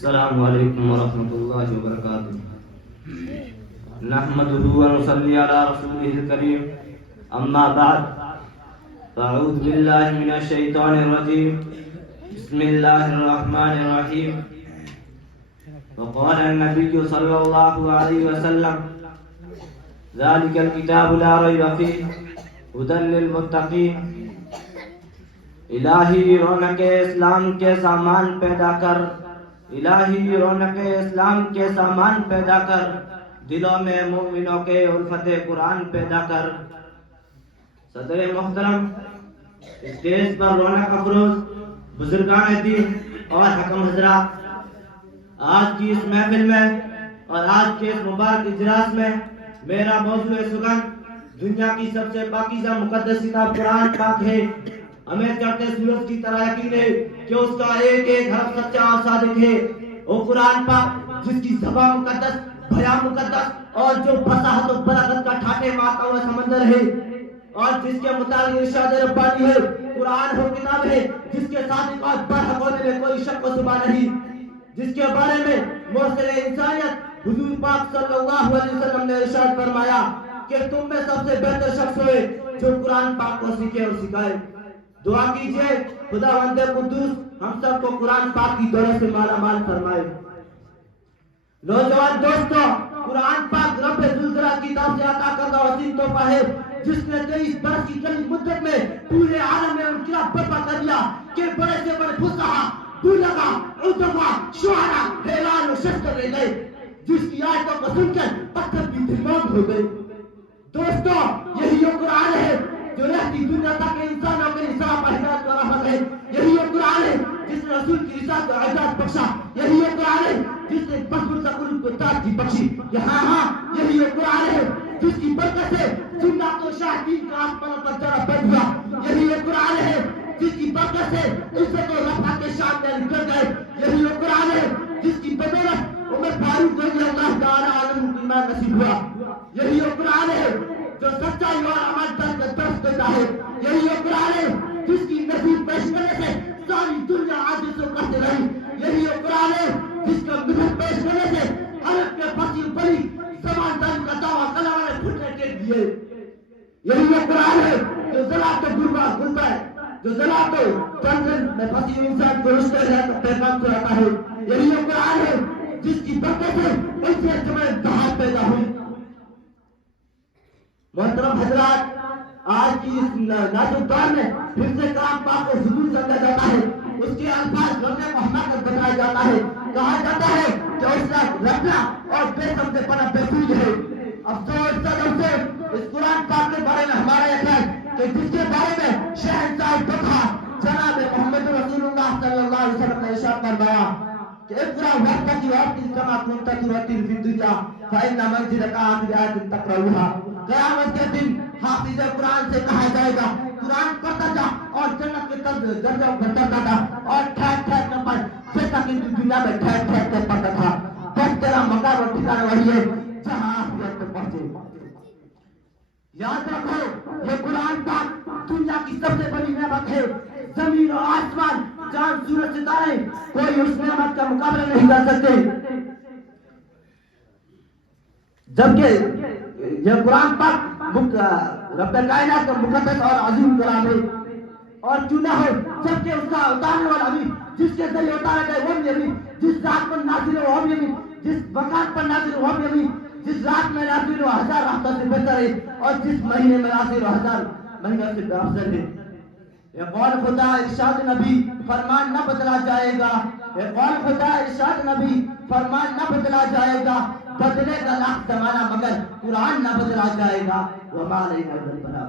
السلام علیکم ورحمۃ اللہ وبرکاتہ. نحمده ونصلي على رسوله الكريم. اما بعد فاعوذ باللہ من الشیطان الرجیم. بسم اللہ الرحمن الرحیم. وقال النبي صلی اللہ علیہ وسلم ذلك الكتاب لا ريب فيه هدى للمتقین. الہی رونق اسلام کے سامان پیدا کر، الہی رونق اسلام کے سامان پیدا کر، دلوں میں مومنوں کے الفت قرآن پیدا کر. صدر محترم، اسٹیج پر رونق افروز بزرگان دین اور حکم حضرات، آج کی اس محفل میں اور آج کے اس مبارک اجلاس میں میرا موضوع سخن دنیا کی سب سے پاکیزہ مقدس کتاب قرآن پاک ہے. ہمیں چڑھتے سورج کی طرح یقین ہے کہ اس کا ایک ایک حرف سچا اور صادق ہے. وہ قرآن پاک جس کی زبان مقدس، بیان مقدس اور جو فصاحت و بلاغت کا ٹھاٹے مارتا ہوا سمندر ہے، اور جس کے متعلق ارشاد ربانی ہے قرآن وہ کتاب ہے جس کے صادق اور برحق ہونے میں کوئی شک و شبہ نہیں، جس کے بارے میں مرسل انسانیت حضور پاک صلی اللہ علیہ وسلم نے ارشاد فرمایا کہ تم میں سب سے بہتر شخص ہوئے جو قرآن پاک کو سیکھے اور سکھائے. دعا کیجئے خداوند قدوس ہم سب کو قرآن پاک کی دولت سے مالا مال فرمائے. نوجوان دوستو، قرآن پاک رب ذوالجلال کی طرف سے عطا کردہ وسیع تحفہ ہے جس نے 23 برس کی جنگ مدت میں پورے عالم میں انقلاب برپا کر دیا کہ بڑے سے بڑے فصحا، بلغا، ادبا، شعراء حیران و ششدر رہ گئے، جس کی آیتوں کو سن کر پتھر بھی دلموم ہو گئے. دوستو، یہی وہ قرآن ہے جو رہتی دنیا تک انسانوں کے نصاب پر ہدایت و رحمت ہے. یہی وہ قرآن ہے جس نے رسول کی رسالت کو اعزاز بخشا. یہی وہ قرآن ہے جس نے مقبول تقریب کو تاج بخشی. یہی وہ قرآن ہے جس کی برکت سے جنات و شیاطین کا آسمانوں پر چڑھا بیٹھ ہوا. یہی وہ قرآن ہے جس کی برکت سے عزت و رفعت کے شان میں نکل گئے. یہی وہ قرآن ہے جس کی بدولت عمر فاروق رضی اللہ تعالی عنہ کو ایمان نصیب ہوا. یہی وہ قرآن ہے جو سچائی اور عمل پر درس دیتا ہے. یہی وہ قرآن ہے جس کی نصیب پیش کرنے سے ساری دنیا عاجز و کرتے رہی. یہی وہ قرآن ہے جس کا محنت پیش کرنے سے عرب کے فصیح بلی زمان دن کا دعویٰ کلام نے گھٹنے ٹیک دیے. یہی وہ قرآن ہے جو ذرات و گربا گربا ہے، جو ذرات و تنزل میں فصیح انسان کو رشتے رہے تو پیغام سناتا ہے. یہی وہ قرآن ہے جس کی برکت سے ان سے جمع دہات پیدا ہوئی. محترم حضرات، آج کی اس نازک دور میں پھر سے کلام پاک کو حضور سمجھا جاتا ہے. اس کے الفاظ رب محمد تک بتایا جاتا ہے. کہا جاتا ہے کہ اس کا ربنا اور بے سمجھے پنا بےسود ہے. افسوس صدم سے اس قرآن پاک کے بارے میں ہمارا یہ خیال کہ جس کے بارے میں شہنشاہ دکھا جناب محمد رسول اللہ صلی اللہ علیہ وسلم نے ارشاد فرمایا کہ اقرا وقت کی وقت کما کنت ترتل فی الدنیا فإن منزلک آخر آیت تقرؤها. قیامت کے دن حافظ قرآن سے کہا جائے گا قرآن پڑھتا جا اور جنت کے درجہ بڑھتا جا اور ٹھہر ٹھہر کر پڑھ جیسا کہ دنیا میں ٹھہر ٹھہر کر پڑھتا تھا. بس تیرا مقام اور ٹھکانا وہی ہے جہاں آخرت تک پہنچے. یاد رکھو یہ قرآن پاک دنیا کی سب سے بڑی نعمت ہے. زمین اور آسمان، چاند سورج ستارے کوئی اس نعمت کا مقابلہ نہیں کر سکتے. جبکہ یہ قرآن پاک رب کائنات کا مقدس اور عظیم کلام ہے اور چنا ہے، جبکہ اس کا اتارنے والا بھی جس کے ذریعے اتارا گیا وہ بھی ابھی، جس رات پر نازل ہو وہ بھی ابھی، جس وقت پر نازل ہو وہ بھی ابھی، جس رات میں نازل ہو 1000 راتوں سے بہتر ہے اور جس مہینے میں نازل ہو 1000 مہینوں سے افضل ہے. یہ قول خدا ارشاد نبی فرمان نہ بدلا جائے گا. یہ قول خدا ارشاد نبی فرمان نہ بدلا جائے گا. بدلے گا لاکھ زمانہ مگر قرآن نہ بدلا جائے گا. وما علینا الا البلاغ.